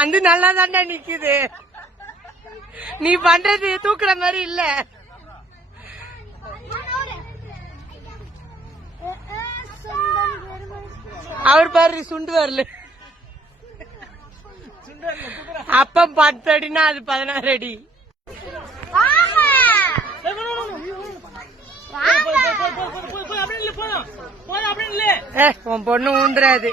அது நல்லா தாண்டா நிக்குது. நீ பண்றது தூக்குற மாதிரி இல்ல. அவர் பாரு சுண்டு வரல. அப்பம் 10 அடினா அது 16 அடி. உன் பொண்ணு ஊந்துறாது.